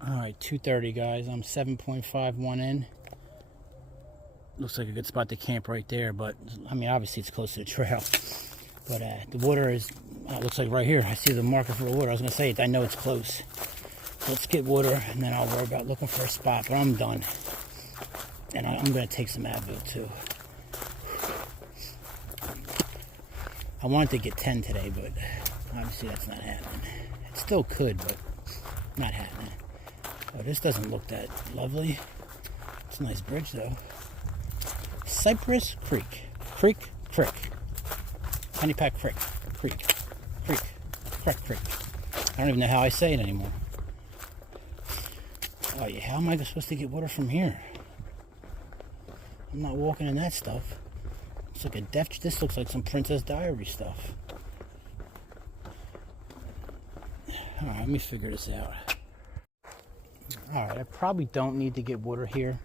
Alright, 2:30 guys. I'm 7.51 in. Looks like a good spot to camp right there, but I mean obviously it's close to the trail. But the water is, looks like right here. I see the marker for the water. I was going to say, I know it's close. So let's get water, and then I'll worry about looking for a spot. But I'm done. And I'm going to take some Advil too. I wanted to get 10 today, but obviously that's not happening. It still could, but not happening. Oh, this doesn't look that lovely. It's a nice bridge though. Cypress Creek. Creek. Honeypack Creek. I don't even know how I say it anymore. Oh yeah, how am I supposed to get water from here? I'm not walking in that stuff. It's like this looks like some Princess Diary stuff. Alright, let me figure this out. Alright, I probably don't need to get water here.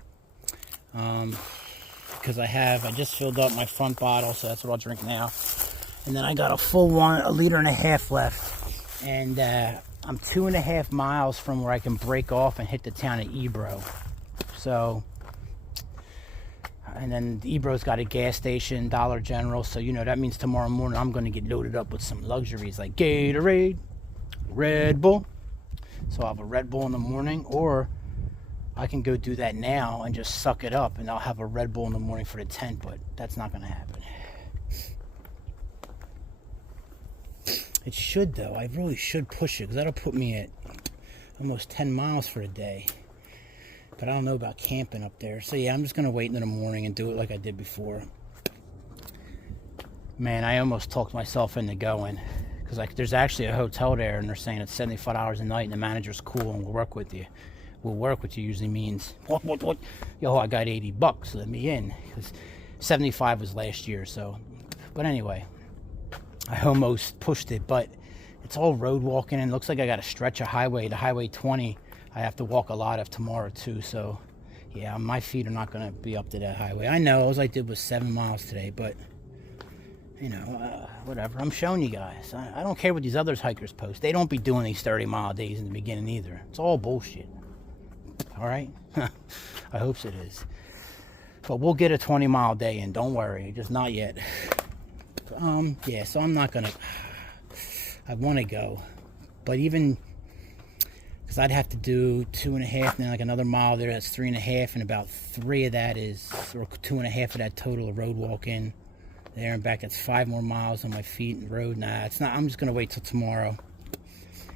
Because I just filled up my front bottle, so that's what I'll drink now. And then I got a full 1.5 liters left. And I'm 2.5 miles from where I can break off and hit the town of Ebro. So, and then Ebro's got a gas station, Dollar General. So, that means tomorrow morning I'm going to get loaded up with some luxuries like Gatorade, Red Bull. So I'll have a Red Bull in the morning, or I can go do that now and just suck it up, and I'll have a Red Bull in the morning for the tent, but that's not going to happen. It should, though. I really should push it, because that'll put me at almost 10 miles for the day. But I don't know about camping up there. So yeah, I'm just going to wait in the morning and do it like I did before. Man, I almost talked myself into going. Because there's actually a hotel there, and they're saying it's $75 a night, and the manager's cool and will work with you. Will work with you usually means, what? Yo, I got $80, let me in. Because 75 was last year, so. But anyway, I almost pushed it, but it's all road walking, and it looks like I got to stretch a highway. The Highway 20, I have to walk a lot of tomorrow too, so yeah, my feet are not going to be up to that highway. I know, all I did was 7 miles today, but whatever. I'm showing you guys. I don't care what these other hikers post. They don't be doing these 30-mile days in the beginning either. It's all bullshit. All right? I hope it is. But we'll get a 20-mile day in. Don't worry. Just not yet. Yeah, so I'm not going to... I want to go. But even... Because I'd have to do 2.5, and then like another mile there. That's 3.5, and about 3 of that is... Or 2.5 of that total of road walking. There and back, that's 5 more miles on my feet and road. Nah, it's not. I'm just gonna wait till tomorrow,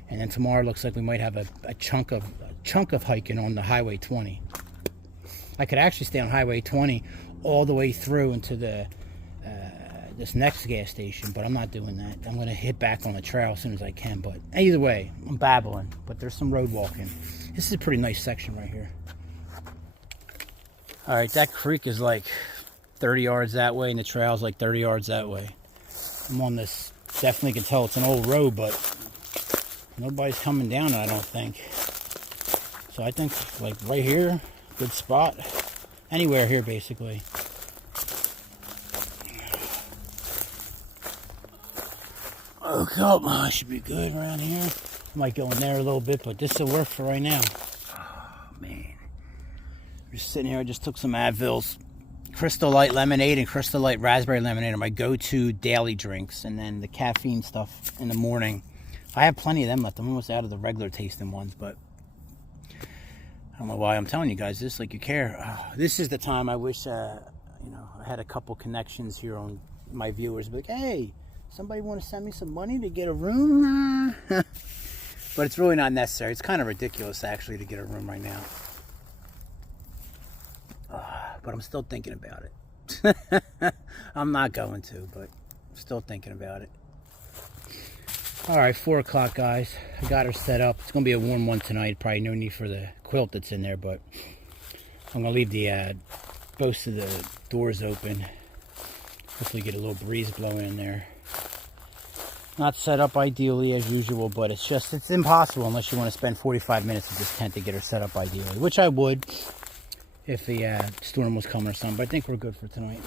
and then tomorrow looks like we might have a chunk of hiking on the Highway 20. I could actually stay on Highway 20 all the way through into the this next gas station, but I'm not doing that. I'm gonna hit back on the trail as soon as I can. But either way, I'm babbling. But there's some road walking. This is a pretty nice section right here. All right, that creek is like 30 yards that way, and the trail's like 30 yards that way. I'm on this, definitely can tell it's an old road, but nobody's coming down it, I don't think. So I think like right here, good spot. Anywhere here basically. Look up, I should be good around here. I might go in there a little bit, but this will work for right now. Oh man. Just sitting here, I just took some Advils. Crystal Light Lemonade and Crystal Light Raspberry Lemonade are my go-to daily drinks. And then the caffeine stuff in the morning. I have plenty of them left. I'm almost out of the regular tasting ones, but I don't know why I'm telling you guys this like you care. This is the time I wish, I had a couple connections here on my viewers. Be like, hey, somebody want to send me some money to get a room? But it's really not necessary. It's kind of ridiculous, actually, to get a room right now. But I'm still thinking about it. I'm not going to, but I'm still thinking about it. All right, 4 o'clock, guys. I got her set up. It's going to be a warm one tonight. Probably no need for the quilt that's in there, but I'm going to leave the both of the doors open. Hopefully get a little breeze blowing in there. Not set up ideally as usual, but it's impossible unless you want to spend 45 minutes with this tent to get her set up ideally, which I would if the storm was coming or something, but I think we're good for tonight.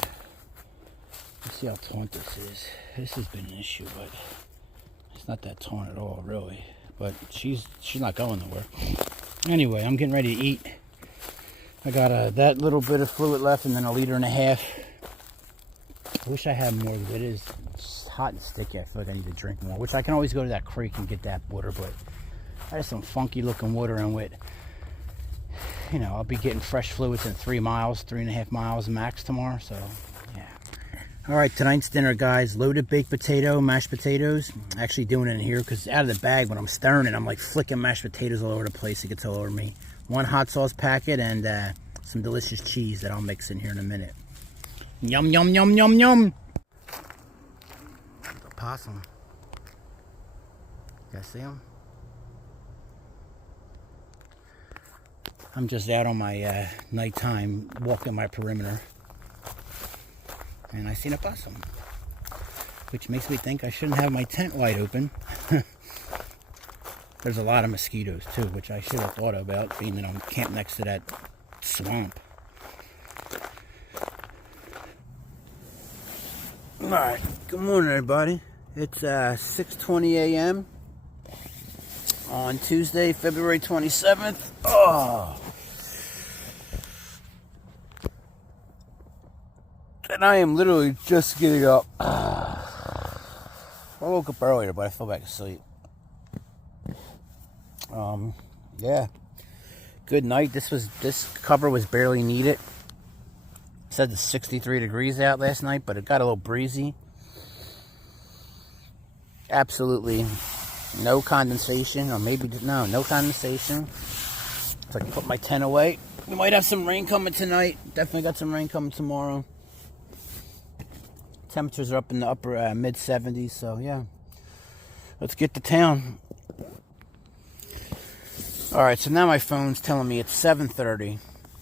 Let's see how taunt this is. This has been an issue, but it's not that taunt at all, really. But she's not going nowhere. Anyway, I'm getting ready to eat. I got that little bit of fluid left and then 1.5 liters. I wish I had more, but it is hot and sticky. I feel like I need to drink more, which I can always go to that creek and get that water, but I have some funky looking water in with, I'll be getting fresh fluids in 3 miles, 3.5 miles max tomorrow, so yeah. All right, tonight's dinner, guys. Loaded baked potato, mashed potatoes. Actually doing it in here because out of the bag when I'm stirring it, I'm like flicking mashed potatoes all over the place. It gets all over me. 1 hot sauce packet and some delicious cheese that I'll mix in here in a minute. Yum, yum, yum, yum, yum. The possum. You guys see him? I'm just out on my nighttime walking my perimeter. And I seen a possum. Which makes me think I shouldn't have my tent wide open. There's a lot of mosquitoes too, which I should have thought about, being that I'm camped next to that swamp. Alright, good morning everybody. It's 6:20 a.m. on Tuesday, February 27th. Oh! And I am literally just getting up. I woke up earlier, but I fell back asleep. Yeah. Good night. This cover was barely needed. It said it's 63 degrees out last night, but it got a little breezy. Absolutely no condensation, or maybe no condensation. So I can put my tent away. We might have some rain coming tonight. Definitely got some rain coming tomorrow. Temperatures are up in the upper mid 70s, so yeah. Let's get to town. All right, so now my phone's telling me it's 7:30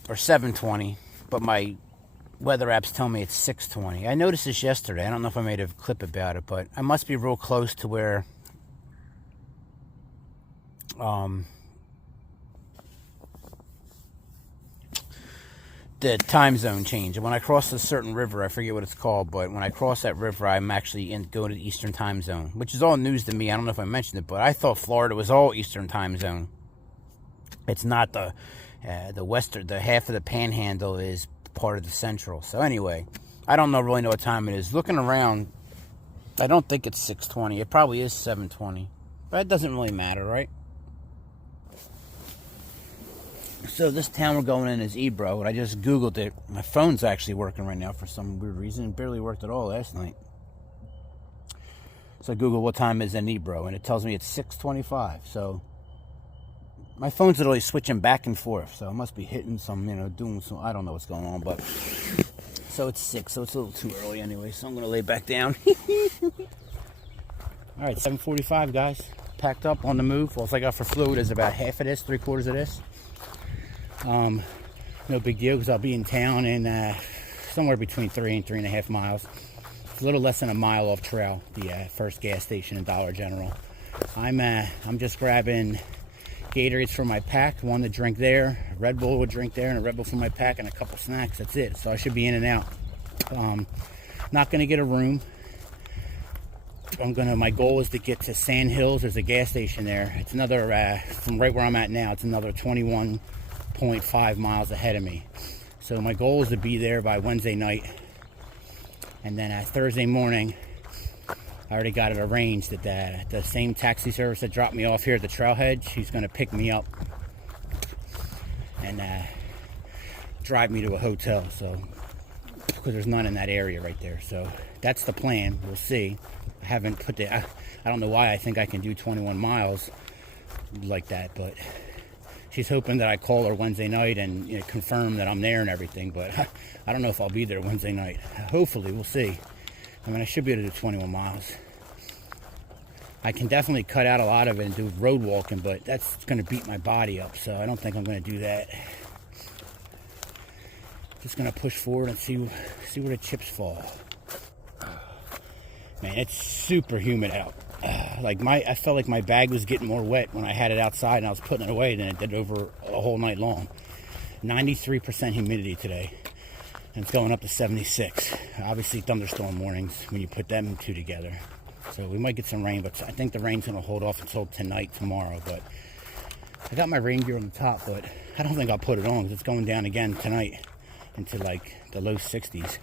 or 7:20, but my weather app's telling me it's 6:20. I noticed this yesterday. I don't know if I made a clip about it, but I must be real close to where the time zone change. And when I cross a certain river, I forget what it's called, but when I cross that river, I'm actually going to the Eastern time zone, which is all news to me. I don't know if I mentioned it, but I thought Florida was all Eastern time zone. It's not. The western, the half of the panhandle is part of the central. So anyway, I don't really know what time it is. Looking around, I don't think it's 6:20. It probably is 7:20, but it doesn't really matter, right? So this town we're going in is Ebro, and I just Googled it. My phone's actually working right now for some weird reason. It barely worked at all last night. So I Googled what time is in Ebro, and it tells me it's 6:25. So my phone's literally switching back and forth, so it must be hitting some, doing some, I don't know what's going on, but, so it's 6, so it's a little too early anyway, so I'm going to lay back down. All right, 7:45, guys, packed up, on the move. All I got for fluid is about half of this, 3/4 of this. No big deal, because I'll be in town in somewhere between 3 and 3.5 miles. It's a little less than a mile off trail, the first gas station in Dollar General. I'm just grabbing Gatorades for my pack, one to drink there, a Red Bull would drink there, and a Red Bull for my pack, and a couple snacks. That's it. So I should be in and out. Not going to get a room. My goal is to get to Sand Hills. There's a gas station there. It's another, from right where I'm at now, it's another 21.5 miles ahead of me. So my goal is to be there by Wednesday night. And then Thursday morning, I already got it arranged that the same taxi service that dropped me off here at the trailhead, she's going to pick me up and drive me to a hotel. So, because there's none in that area right there. So that's the plan. We'll see. I haven't put the, I don't know why I think I can do 21 miles like that, but she's hoping that I call her Wednesday night and, you know, confirm that I'm there and everything, but I don't know if I'll be there Wednesday night. Hopefully, we'll see. I mean, I should be able to do 21 miles. I can definitely cut out a lot of it and do road walking, but that's going to beat my body up, so I don't think I'm going to do that. Just going to push forward and see where the chips fall. Man, it's super humid out. I felt like my bag was getting more wet when I had it outside and I was putting it away than it did over a whole night long. 93% humidity today. And it's going up to 76. Obviously, thunderstorm warnings when you put them two together. So we might get some rain, but I think the rain's going to hold off until tonight, tomorrow. But I got my rain gear on the top, but I don't think I'll put it on because it's going down again tonight into like the low 60s.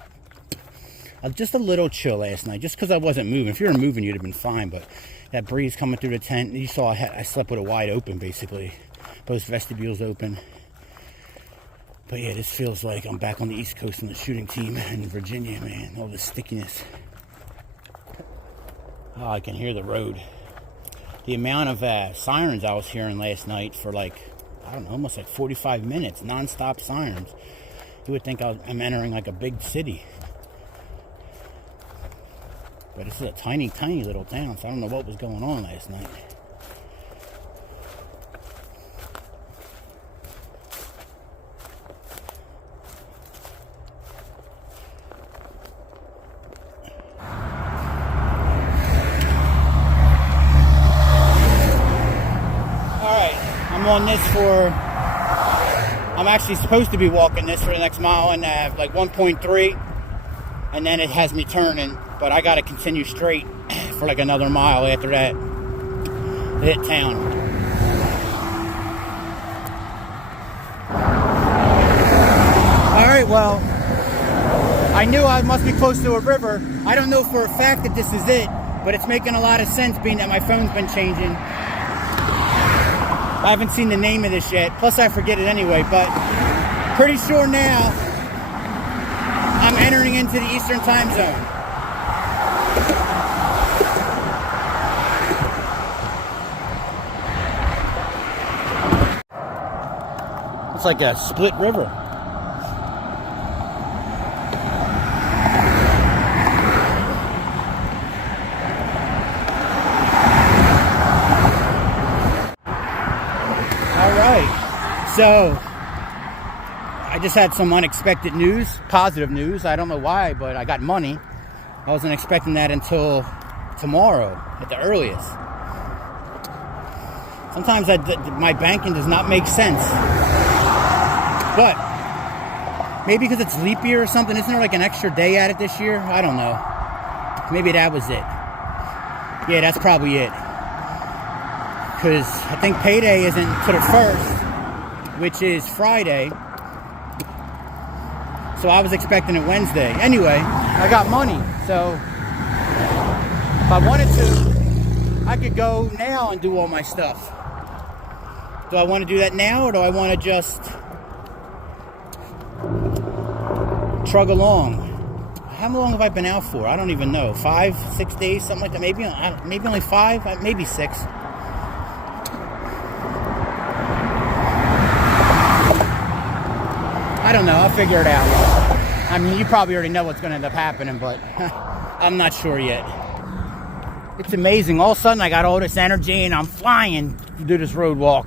Just a little chill last night, just because I wasn't moving. If you were moving, you'd have been fine, but that breeze coming through the tent, you saw I slept with it wide open, basically. Both vestibules open. But yeah, this feels like I'm back on the East Coast on the shooting team in Virginia, man. All this stickiness. Oh, I can hear the road. The amount of sirens I was hearing last night for like, I don't know, almost like 45 minutes, non-stop sirens. You would think I'm entering like a big city. But this is a tiny, tiny little town, so I don't know what was going on last night. On this I'm actually supposed to be walking this for the next mile and like 1.3, and then it has me turning, but I got to continue straight for like another mile after that to hit town. Alright, well, I knew I must be close to a river. I don't know for a fact that this is it, but it's making a lot of sense being that my phone's been changing. I haven't seen the name of this yet, plus I forget it anyway, but pretty sure now I'm entering into the Eastern time zone. It's like a split river. So, I just had some unexpected news, positive news. I don't know why, but I got money. I wasn't expecting that until tomorrow at the earliest. Sometimes my banking does not make sense. But, maybe because it's leap year or something. Isn't there like an extra day at it this year? I don't know. Maybe that was it. Yeah, that's probably it. Because I think payday isn't to the 1st. Which is Friday. So I was expecting it Wednesday. Anyway, I got money. So if I wanted to, I could go now and do all my stuff. Do I want to do that now, or do I want to just trug along? How long have I been out for? I don't even know. 5, 6 days, something like that. Maybe only 5, maybe 6. I don't know. I'll figure it out. I mean, you probably already know what's going to end up happening, but I'm not sure yet. It's amazing. All of a sudden, I got all this energy, and I'm flying to do this road walk.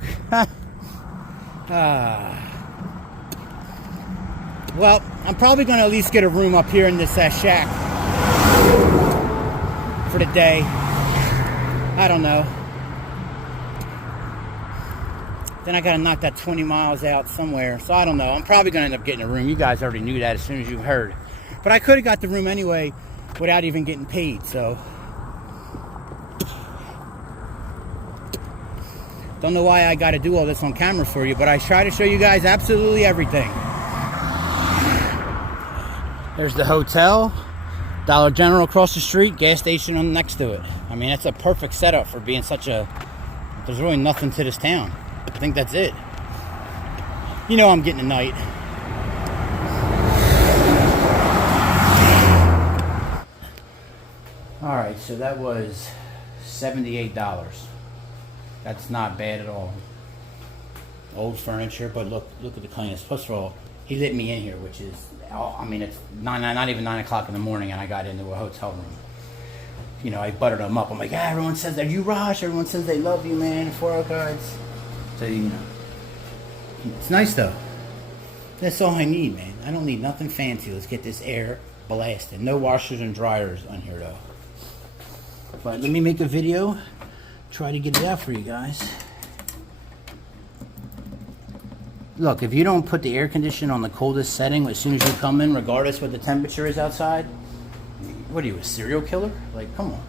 Well, I'm probably going to at least get a room up here in this shack for the day. I don't know. Then I got to knock that 20 miles out somewhere. So I don't know. I'm probably going to end up getting a room. You guys already knew that as soon as you heard. But I could have got the room anyway without even getting paid. So don't know why I got to do all this on camera for you. But I try to show you guys absolutely everything. There's the hotel. Dollar General across the street, gas station on next to it. I mean, that's a perfect setup for being such a... There's really nothing to this town. I think that's it. You know I'm getting a night. Alright, so that was $78. That's not bad at all. Old furniture, but look at the cleanliness. First of all, he let me in here, which is, I mean, it's not even 9 o'clock in the morning, and I got into a hotel room. You know, I buttered him up. I'm like, everyone says that you rush. Everyone says they love you, man. 4-hour guides. So, you know, it's nice though. That's all I need, man. I don't need nothing fancy. Let's get this air blasted. No washers and dryers on here though. But let me make a video. Try to get it out for you guys. Look, if you don't put the air conditioner on the coldest setting as soon as you come in, regardless what the temperature is outside, what are you, a serial killer? Like, come on.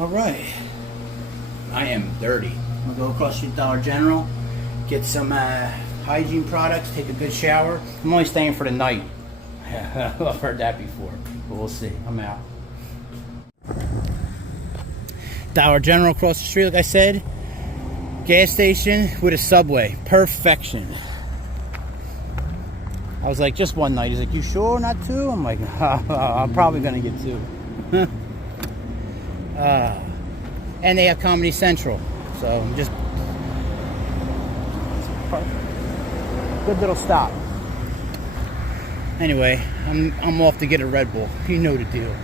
Alright. I am dirty. I'm going to go across to Dollar General, get some hygiene products, take a good shower. I'm only staying for the night. I've heard that before, but we'll see. I'm out. Dollar General across the street, like I said. Gas station with a Subway. Perfection. I was like, just one night. He's like, you sure not two? I'm like, I'm probably going to get two. And they have Comedy Central. So just good little stop. Anyway, I'm off to get a Red Bull. You know the deal.